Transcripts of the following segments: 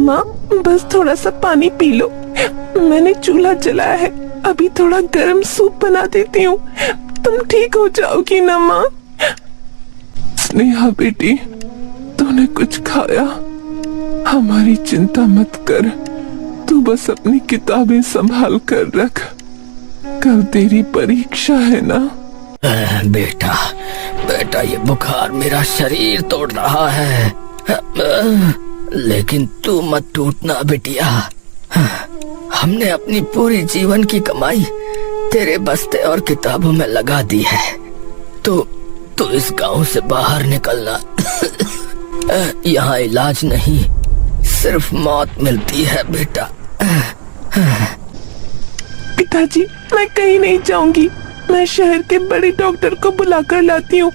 माँ बस थोड़ा सा पानी पी लो। मैंने चूल्हा जलाया है, अभी थोड़ा गर्म सूप बना देती हूँ, तुम ठीक हो जाओगी ना माँ। स्नेहा बेटी, तूने कुछ खाया? हमारी चिंता मत कर, तू बस अपनी किताबें संभाल कर रख, कल तेरी परीक्षा है ना। बेटा बेटा, ये बुखार मेरा शरीर तोड़ रहा है, लेकिन तू मत टूटना बिटिया। हमने अपनी पूरी जीवन की कमाई तेरे बस्ते और किताबों में लगा दी है। तो इस गांव से बाहर निकलना। यहाँ इलाज नहीं, सिर्फ मौत मिलती है बेटा। पिताजी, मैं कहीं नहीं जाऊंगी, मैं शहर के बड़े डॉक्टर को बुलाकर लाती हूँ,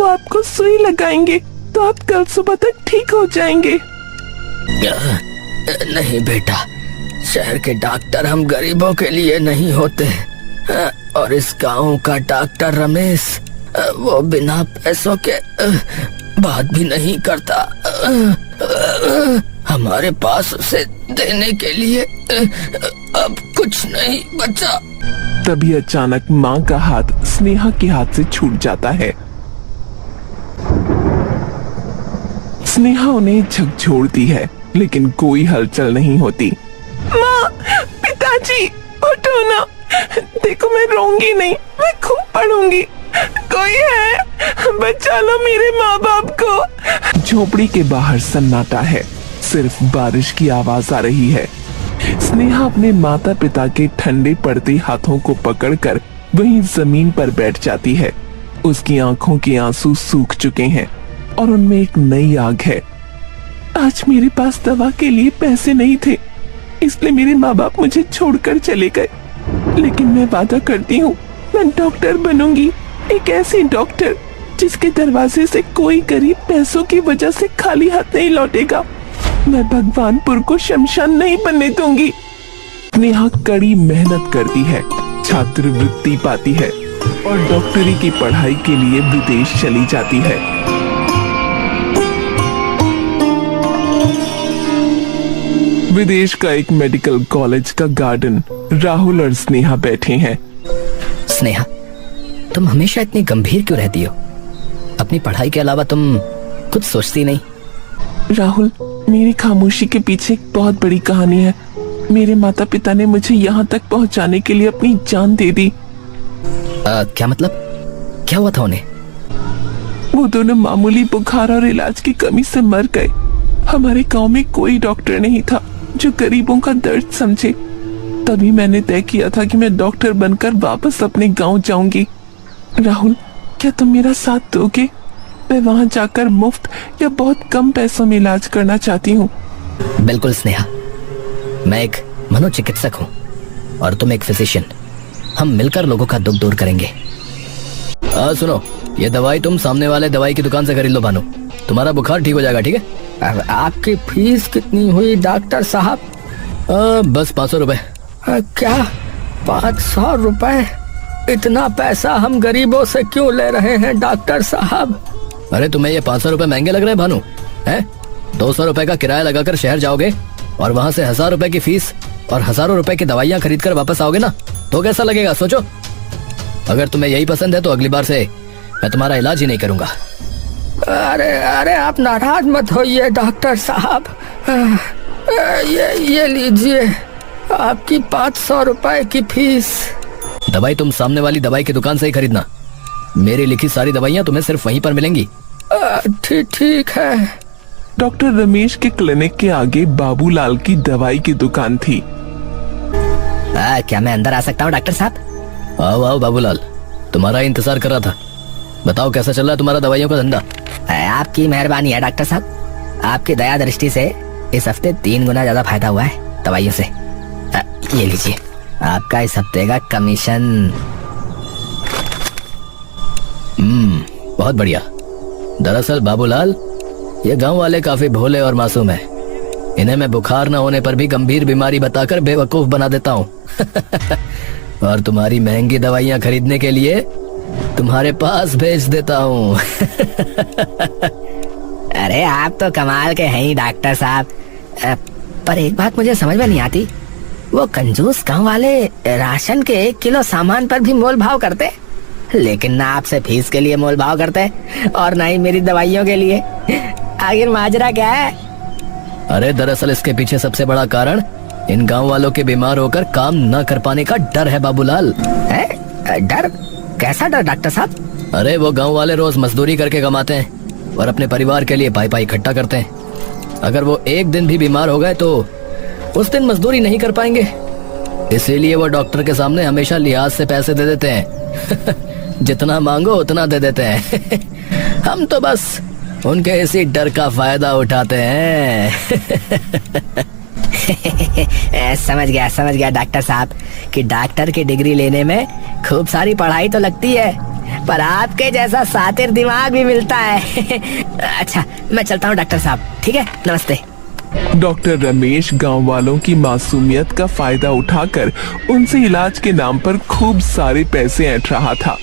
वो आपको सुई लगाएंगे तो आप कल सुबह तक ठीक हो जाएंगे। नहीं बेटा, शहर के डॉक्टर हम गरीबों के लिए नहीं होते, और इस गांव का डॉक्टर रमेश, वो बिना पैसों के बात भी नहीं करता। हमारे पास उसे देने के लिए अब कुछ नहीं बचा। तभी अचानक माँ का हाथ स्नेहा के हाथ से छूट जाता है। स्नेहा उन्हें झकझोरती है, लेकिन कोई हलचल नहीं होती। माँ, पिताजी, उठो ना, देखो मैं रोऊंगी नहीं, मैं खूब पढ़ूंगी, कोई है, बचा लो मेरे माँ बाप को। झोपड़ी के बाहर सन्नाटा है, सिर्फ बारिश की आवाज आ रही है। स्नेहा अपने माता पिता के ठंडे पड़ते हाथों को पकड़कर वहीं जमीन पर बैठ जाती है। उसकी आंखों के आंसू सूख चुके हैं और उनमें एक नई आग है। आज मेरे पास दवा के लिए पैसे नहीं थे, इसलिए मेरे माँ बाप मुझे छोड़कर चले गए, लेकिन मैं वादा करती हूँ मैं डॉक्टर बनूंगी, एक ऐसी डॉक्टर जिसके दरवाजे से कोई गरीब पैसों की वजह से खाली हाथ नहीं लौटेगा। मैं भगवानपुर को शमशान नहीं बनने दूंगी। स्नेहा कड़ी मेहनत करती है, छात्रवृत्ति पाती है और डॉक्टरी की पढ़ाई के लिए विदेश चली जाती है। विदेश का एक मेडिकल कॉलेज का गार्डन राहुल और स्नेहा बैठे हैं। स्नेहा, तुम हमेशा इतनी गंभीर क्यों रहती हो? अपनी पढ़ाई के अलावा तुम कुछ सोचती नहीं? राहुल, मेरी खामोशी के पीछे एक बहुत बड़ी कहानी है। मेरे माता पिता ने मुझे यहाँ तक पहुँचाने के लिए अपनी जान दे दी। क्या मतलब? क्या हुआ था उन्हें? वो दोनों मामूली बुखार और इलाज की कमी से मर गए। हमारे गांव में कोई डॉक्टर नहीं था जो गरीबों का दर्द समझे। तभी मैंने तय किया था कि मैं डॉक्टर बनकर वापस अपने गांव जाऊंगी। राहुल, क्या तुम मेरा साथ दोगे? मैं वहां जाकर मुफ्त या बहुत कम पैसों में इलाज करना चाहती हूँ। बिल्कुल स्नेहा, मैं एक मनोचिकित्सक हूँ और तुम एक फिजिशियन। हम मिलकर लोगों का दुख दूर करेंगे। सुनो, ये दवाई तुम सामने वाले दवाई की दुकान से खरीद लो भानु, तुम्हारा बुखार ठीक हो जाएगा। ठीक है? आपकी फीस कितनी हुई डॉक्टर साहब? बस 500 रुपए। क्या 500 रुपए? इतना पैसा हम गरीबों से क्यों ले रहे हैं डॉक्टर साहब? अरे तुम्हें ये 500 रुपए महंगे लग रहे हैं भानु? हैं? 200 रुपए का किराया लगाकर शहर जाओगे और वहाँ से 1000 रुपए की फीस और हजारों रुपए की दवाइयाँ खरीद कर वापस आओगे ना, तो कैसा लगेगा सोचो। अगर तुम्हें यही पसंद है तो अगली बार से मैं तुम्हारा इलाज ही नहीं करूंगा। अरे अरे, आप नाराज मत होइए डॉक्टर साहब, ये लीजिए आपकी 500 रुपए की फीस। दवाई तुम सामने वाली दवाई की दुकान से ही खरीदना, मेरी लिखी सारी दवाइयाँ तुम्हें सिर्फ वहीं पर मिलेंगी। ठीक है। डॉक्टर रमेश के क्लिनिक के आगे बाबूलाल की दवाई की दुकान थी। क्या मैं अंदर आ सकता हूँ डॉक्टर साहब? आओ आओ बाबूलाल, तुम्हारा इंतजार कर रहा था। बताओ कैसा चल रहा है तुम्हारा दवाइयों का धंधा? आपकी मेहरबानी है डॉक्टर साहब, आपकी दया दृष्टि से इस हफ्ते 3 गुना ज्यादा फायदा हुआ है दवाइयों से। ये लीजिए आपका इस हफ्ते का कमीशन। बहुत बढ़िया। दरअसल बाबूलाल, ये गांव वाले काफी भोले और मासूम हैं। इन्हें मैं बुखार न होने पर भी गंभीर बीमारी बताकर बेवकूफ बना देता हूँ। और तुम्हारी महंगी दवाइयाँ खरीदने के लिए तुम्हारे पास भेज देता हूँ। अरे आप तो कमाल के हैं ही डॉक्टर साहब। पर एक बात मुझे समझ में नहीं आती, वो कंजूस गांव वाले राशन के 1 किलो सामान पर भी मोल भाव करते, लेकिन ना आपसे फीस के लिए मोल भाव करते और ना ही मेरी दवाइयों के लिए। आखिर माजरा क्या है? अरे दरअसल इसके पीछे सबसे बड़ा कारण इन गांव वालों के बीमार होकर काम न कर पाने का डर है बाबूलाल। है? डर? कैसा डर डॉक्टर साहब? अरे वो गांव वाले रोज मजदूरी करके कमाते हैं और अपने परिवार के लिए पाई इकट्ठा करते हैं। अगर वो एक दिन भी बीमार हो गए तो उस दिन मजदूरी नहीं कर पाएंगे, इसीलिए वो डॉक्टर के सामने हमेशा लिहाज से पैसे दे देते हैं। जितना मांगो उतना दे देते हैं। हम तो बस उनके इसी डर का फायदा उठाते हैं। समझ गया डॉक्टर साहब कि डॉक्टर की डिग्री लेने में खूब सारी पढ़ाई तो लगती है, पर आपके जैसा सातिर दिमाग भी मिलता है। अच्छा मैं चलता हूँ डॉक्टर साहब, ठीक है, नमस्ते। डॉक्टर रमेश गांव वालों की मासूमियत का फायदा उठाकर उनसे इलाज के नाम पर खूब सारे पैसे ऐंठ रहा था।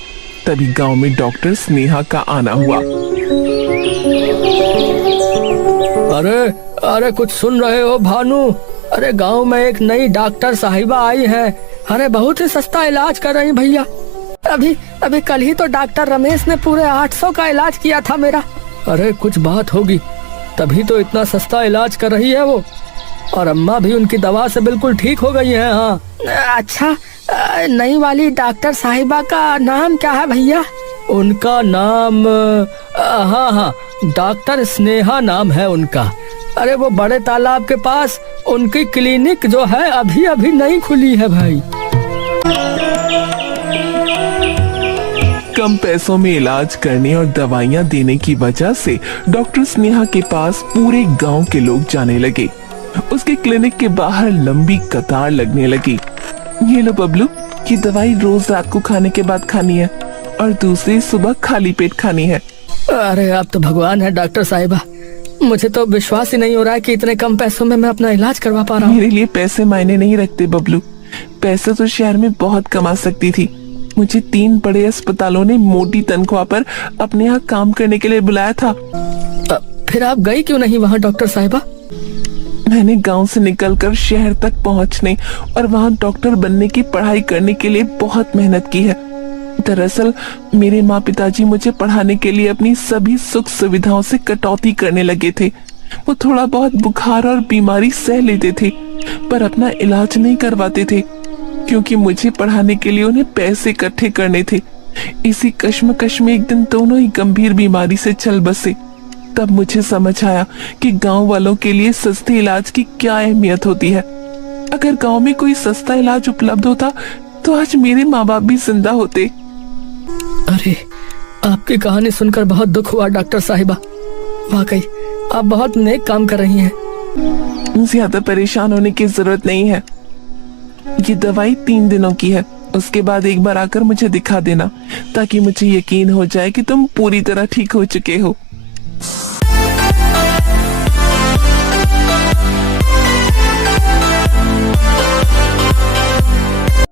तभी गांव में डॉक्टर स्नेहा का आना हुआ। अरे कुछ सुन रहे हो भानु? अरे गांव में एक नई डॉक्टर साहिबा आई है। अरे बहुत ही सस्ता इलाज कर रही भैया। अभी कल ही तो डॉक्टर रमेश ने पूरे 800 का इलाज किया था मेरा। अरे कुछ बात होगी, तभी तो इतना सस्ता इलाज कर रही है वो। और अम्मा भी उनकी दवा से बिल्कुल ठीक हो गई है। हाँ अच्छा, नई वाली डॉक्टर साहिबा का नाम क्या है भैया? उनका नाम हाँ डॉक्टर स्नेहा नाम है उनका। अरे वो बड़े तालाब के पास उनकी क्लिनिक जो है अभी नई खुली है भाई। कम पैसों में इलाज करने और दवाइयाँ देने की वजह से डॉक्टर स्नेहा के पास पूरे गांव के लोग जाने लगे। उसके क्लिनिक के बाहर लंबी कतार लगने लगी। ये लो बबलू, ये दवाई रोज रात को खाने के बाद खानी है और दूसरी सुबह खाली पेट खानी है। अरे आप तो भगवान है डॉक्टर साहिबा, मुझे तो विश्वास ही नहीं हो रहा है कि इतने कम पैसों में मैं अपना इलाज करवा पा रहा हूँ। मेरे लिए पैसे मायने नहीं रखते बबलू, पैसे तो शहर में बहुत कमा सकती थी। मुझे 3 बड़े अस्पतालों ने मोटी तनख्वाह पर अपने यहाँ काम करने के लिए बुलाया था। फिर आप गई क्यों नहीं वहाँ डॉक्टर साहिबा? मैंने गांव से निकलकर शहर तक पहुँचने और वहाँ डॉक्टर बनने की पढ़ाई करने के लिए बहुत मेहनत की है। दरअसल मेरे माँ पिताजी मुझे पढ़ाने के लिए अपनी सभी सुख सुविधाओं से कटौती करने लगे थे। वो थोड़ा बहुत बुखार और बीमारी सह लेते थे, पर अपना इलाज नहीं करवाते थे, क्योंकि मुझे पढ़ाने के लिए उन्हें पैसे इकट्ठे करने थे। इसी कश्मकश में एक दिन दोनों ही गंभीर बीमारी से चल बसे। तब मुझे समझ आया कि गांव वालों के लिए सस्ते इलाज की क्या अहमियत होती है। अगर गांव में कोई सस्ता इलाज उपलब्ध होता तो आज मेरे माँ बाप भी जिंदा होते। अरे आपकी कहानी सुनकर बहुत दुख हुआ डॉक्टर साहिबा, वाकई आप बहुत नेक काम कर रही हैं। ज्यादा परेशान होने की जरूरत नहीं है। ये दवाई 3 दिनों की है, उसके बाद एक बार आकर मुझे दिखा देना, ताकि मुझे यकीन हो जाए कि तुम पूरी तरह ठीक हो चुके हो।